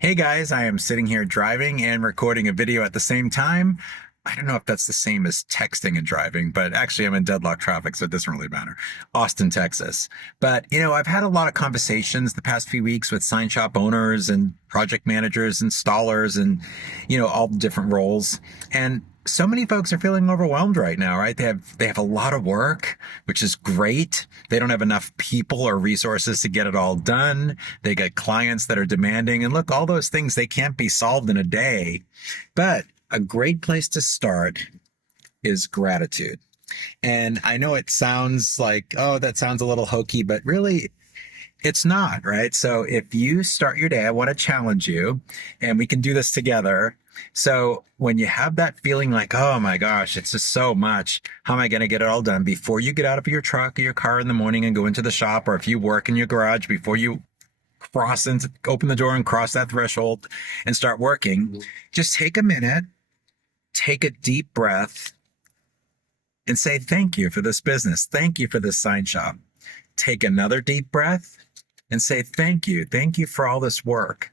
Hey guys, I am sitting here driving and recording a video at the same time. I don't know if that's the same as texting and driving, but actually I'm in deadlock traffic, so it doesn't really matter. Austin, Texas. But, I've had a lot of conversations the past few weeks with sign shop owners and project managers, installers, and, all the different roles. And so many folks are feeling overwhelmed right now, right? They have a lot of work, which is great. They don't have enough people or resources to get it all done. They get clients that are demanding, and look, all those things, they can't be solved in a day. But a great place to start is gratitude. And I know it sounds like, oh, that sounds a little hokey, but really it's not, right? So if you start your day, I want to challenge you and we can do this together. So when you have that feeling like, oh my gosh, it's just so much, how am I going to get it all done? Before you get out of your truck or your car in the morning and go into the shop, or if you work in your garage, before you open the door and cross that threshold and start working, just take a minute, take a deep breath and say, thank you for this business. Thank you for this sign shop. Take another deep breath and say, thank you. Thank you for all this work.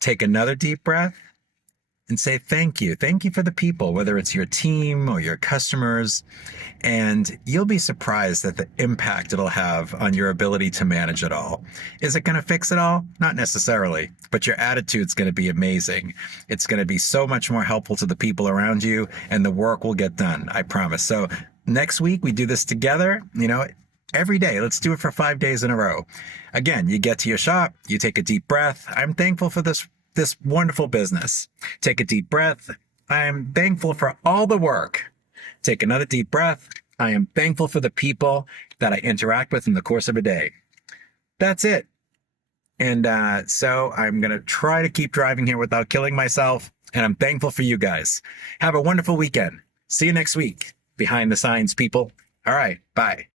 Take another deep breath and say, thank you. Thank you for the people, whether it's your team or your customers. And you'll be surprised at the impact it'll have on your ability to manage it all. Is it going to fix it all? Not necessarily, but your attitude's going to be amazing. It's going to be so much more helpful to the people around you, and the work will get done. I promise. So next week we do this together, every day. Let's do it for 5 days in a row. Again, you get to your shop, you take a deep breath. I'm thankful for this wonderful business. Take a deep breath. I am thankful for all the work. Take another deep breath. I am thankful for the people that I interact with in the course of a day. That's it. And so I'm going to try to keep driving here without killing myself. And I'm thankful for you guys. Have a wonderful weekend. See you next week. Behind the signs, people. All right. Bye.